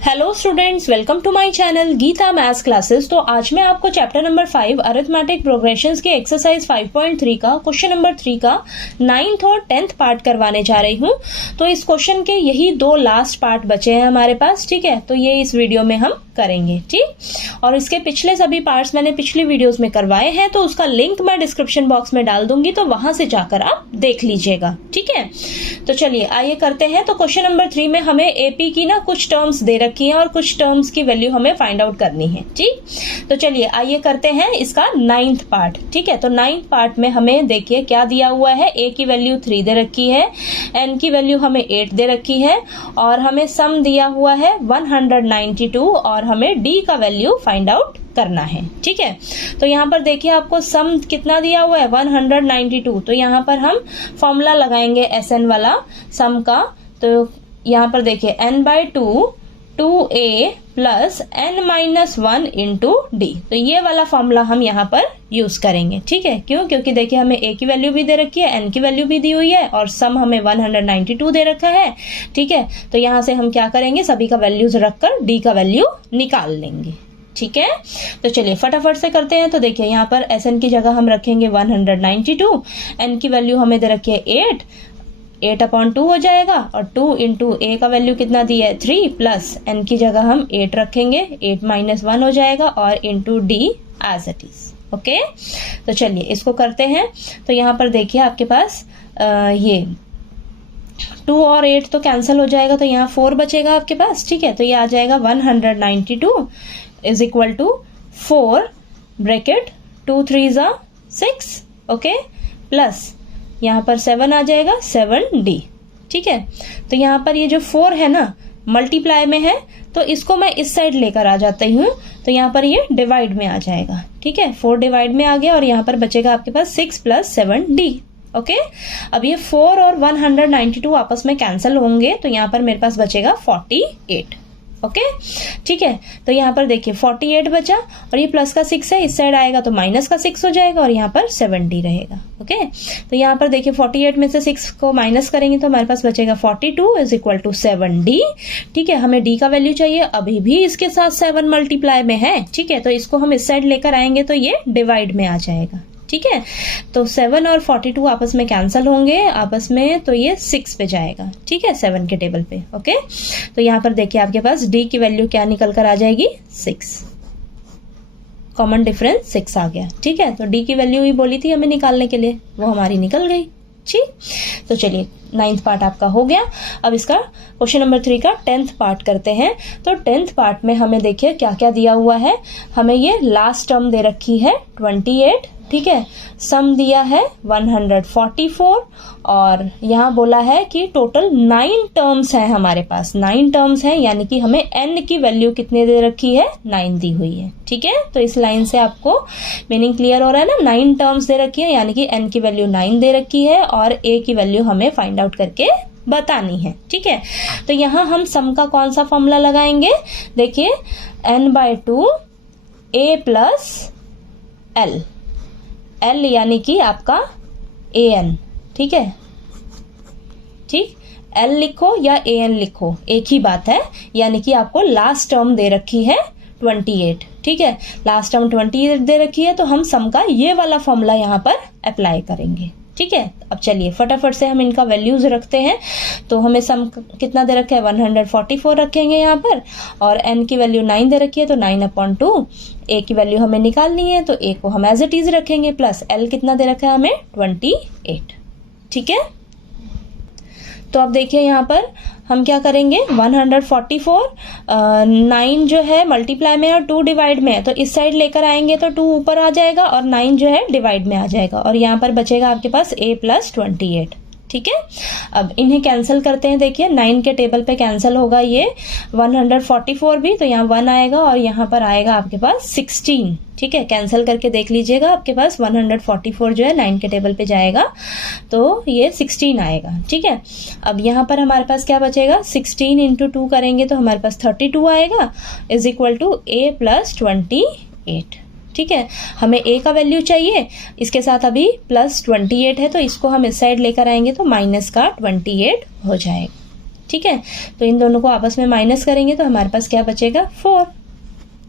Hello students, welcome to my channel Geeta maths classes. तो आज मैं आपको चैप्टर नंबर 5 अरिथमेटिक प्रोग्रेशंस के एक्सरसाइज 5.3 का क्वेश्चन नंबर 3 का 9th और 10th पार्ट करवाने जा रही हूँ। तो इस क्वेश्चन के यही दो लास्ट पार्ट बचे हैं हमारे पास, ठीक है। तो ये इस वीडियो में हम करेंगे, ठीक। और इसके पिछले सभी पार्ट्स मैंने पिछली वीडियोस में करवाए हैं, तो उसका लिंक मैं डिस्क्रिप्शन बॉक्स में डाल दूंगी, तो वहां से जाकर आप देख लीजिएगा, ठीक है। तो चलिए आइए करते हैं। तो क्वेश्चन नंबर 3 में हमें एपी की ना कुछ टर्म्स दे रखी हैं और कुछ टर्म्स की वैल्यू हमें फाइंड आउट करनी है, ठीक। तो चलिए आइए करते हैं इसका 9th पार्ट, ठीक है। तो 9th पार्ट में हमें देखिए क्या दिया हुआ है। ए की वैल्यू 3 दे रखी है, एन की वैल्यू हमें 8 दे रखी है और हमें सम दिया हुआ है 192 और हमें डी का वैल्यू फाइंड आउट करना है, ठीक है। तो यहाँ पर देखिए आपको सम कितना दिया हुआ है 192। तो यहाँ पर हम फॉर्मूला लगाएंगे एसएन वाला सम का। तो यहाँ पर देखिए n/2 2a plus n-1 into D. तो ये वाला फॉर्मूला हम यहाँ पर यूज करेंगे, ठीक है। क्यों? क्योंकि देखिए हमें a की वैल्यू भी दे रखी है, n की वैल्यू भी दी हुई है और सम हमें 192 दे रखा है, ठीक है। तो यहाँ से हम क्या करेंगे, सभी का वैल्यूज रखकर d का वैल्यू निकाल लेंगे, ठीक है। तो चलिए फटाफट से करते हैं। तो देखिए यहाँ पर एसएन की जगह हम रखेंगे 192, एन की वैल्यू हमें दे रखी है 8/2 हो जाएगा और 2 इंटू ए का वैल्यू कितना दिया है 3 प्लस एन की जगह हम 8 रखेंगे, 8-1 हो जाएगा और into D as it is, okay. तो चलिए इसको करते हैं। तो यहाँ पर देखिए आपके पास ये 2 और 8 तो कैंसिल हो जाएगा, तो यहाँ 4 बचेगा आपके पास, ठीक है। तो ये आ जाएगा 192 is equal to 4 bracket 2 3 6, okay, plus यहाँ पर 7 आ जाएगा 7d, ठीक है। तो यहाँ पर ये जो 4 है ना मल्टीप्लाई में है, तो इसको मैं इस साइड लेकर आ जाती हूँ। तो यहाँ पर ये डिवाइड में आ जाएगा, ठीक है। 4 डिवाइड में आ गया और यहाँ पर बचेगा आपके पास 6 प्लस 7d, ओके। अब ये 4 और 192 आपस में कैंसिल होंगे, तो यहाँ पर मेरे पास बचेगा 48, ओके, ठीक है। तो यहाँ पर देखिए 48 बचा और ये प्लस का 6 है, इस साइड आएगा तो माइनस का 6 हो जाएगा और यहाँ पर 7d रहेगा, ओके। तो यहाँ पर देखिए 48 में से 6 को माइनस करेंगे तो हमारे पास बचेगा 42 इज इक्वल टू 7d, ठीक है। हमें d का वैल्यू चाहिए, अभी भी इसके साथ 7 मल्टीप्लाई में है, ठीक है। तो इसको हम इस साइड लेकर आएंगे तो ये डिवाइड में आ जाएगा, ठीक है। तो 7 और 42 आपस में कैंसिल होंगे आपस में, तो ये 6 पे जाएगा, ठीक है, 7 के टेबल पे, ओके। तो यहाँ पर देखिए आपके पास d की वैल्यू क्या निकल कर आ जाएगी 6, कॉमन डिफरेंस 6 आ गया, ठीक है। तो d की वैल्यू ही बोली थी हमें निकालने के लिए, वो हमारी निकल गई, ठीक। तो चलिए 9th पार्ट आपका हो गया। अब इसका क्वेश्चन नंबर 3 का 10th पार्ट करते हैं। तो 10th पार्ट में हमें देखिए क्या क्या दिया हुआ है। हमें ये लास्ट टर्म दे रखी है 28, ठीक है। सम दिया है 144 और यहाँ बोला है कि टोटल 9 टर्म्स हैं हमारे पास, 9 टर्म्स हैं, यानी कि हमें n की वैल्यू कितने दे रखी है 9 दी हुई है, ठीक है। तो इस लाइन से आपको मीनिंग क्लियर हो रहा है ना, 9 टर्म्स दे रखी है यानी कि n की वैल्यू 9 दे रखी है और a की वैल्यू हमें फाइंड आउट करके बतानी है, ठीक है। तो यहाँ हम सम का कौन सा फॉर्मूला लगाएंगे, देखिए n/2 a plus l, l यानी कि आपका an, ठीक है, ठीक। l लिखो या an लिखो एक ही बात है, यानी कि आपको लास्ट टर्म दे रखी है 28, ठीक है। लास्ट टर्म 28 दे रखी है, तो हम सम का ये वाला फॉर्मूला यहाँ पर अप्लाई करेंगे, ठीक है। अब चलिए फटाफट से हम इनका वैल्यूज रखते हैं। तो हमें सम कितना दे रखा है 144 रखेंगे यहाँ पर और n की वैल्यू 9 दे रखी है, तो 9/2, a की वैल्यू हमें निकालनी है तो a को हम एज इट इज रखेंगे, प्लस l कितना दे रखा है हमें 28, ठीक है। तो अब देखिए यहाँ पर हम क्या करेंगे 144 9 जो है मल्टीप्लाई में और 2 डिवाइड में है, तो इस साइड लेकर आएंगे तो 2 ऊपर आ जाएगा और 9 जो है डिवाइड में आ जाएगा और यहाँ पर बचेगा आपके पास a प्लस 28, ठीक है। अब इन्हें कैंसिल करते हैं, देखिए 9 के टेबल पे कैंसिल होगा ये 144 भी, तो यहाँ 1 आएगा और यहाँ पर आएगा आपके पास 16, ठीक है। कैंसिल करके देख लीजिएगा, आपके पास 144 जो है 9 के टेबल पे जाएगा तो ये 16 आएगा, ठीक है। अब यहाँ पर हमारे पास क्या बचेगा 16 इंटू 2 करेंगे तो हमारे पास 32 आएगा is equal to a plus 28, ठीक है। हमें a का वैल्यू चाहिए, इसके साथ अभी प्लस 28 है तो इसको हम इस साइड लेकर आएंगे तो माइनस का 28 हो जाएगा, ठीक है, तो इन दोनों को आपस में माइनस करेंगे तो हमारे पास क्या बचेगा 4।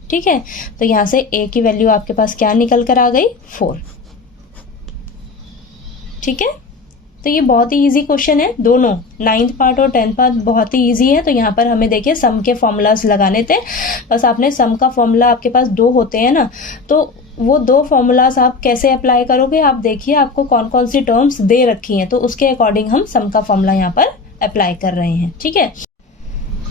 ठीक है, तो यहाँ से a की वैल्यू आपके पास क्या निकल कर आ गई 4। ठीक है, तो ये बहुत ही इजी क्वेश्चन है, दोनों 9th पार्ट और 10th पार्ट बहुत ही इजी है। तो यहाँ पर हमें देखिए सम के फॉर्मूलाज लगाने थे, बस आपने सम का फॉर्मूला आपके पास 2 होते हैं ना, तो वो 2 फॉर्मूलाज आप कैसे अप्लाई करोगे, आप देखिए आपको कौन कौन सी टर्म्स दे रखी हैं, तो उसके अकॉर्डिंग हम सम का फॉर्मूला यहाँ पर अप्लाई कर रहे हैं। ठीक है,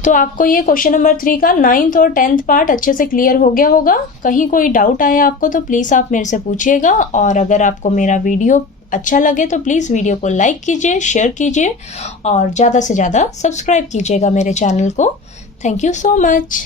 तो आपको ये क्वेश्चन नंबर 3 का 9th और 10th पार्ट अच्छे से क्लियर हो गया होगा। कहीं कोई डाउट आया आपको तो प्लीज़ आप मेरे से पूछिएगा, और अगर आपको मेरा वीडियो अच्छा लगे तो प्लीज़ वीडियो को लाइक कीजिए, शेयर कीजिए और ज़्यादा से ज़्यादा सब्सक्राइब कीजिएगा मेरे चैनल को। Thank you so much.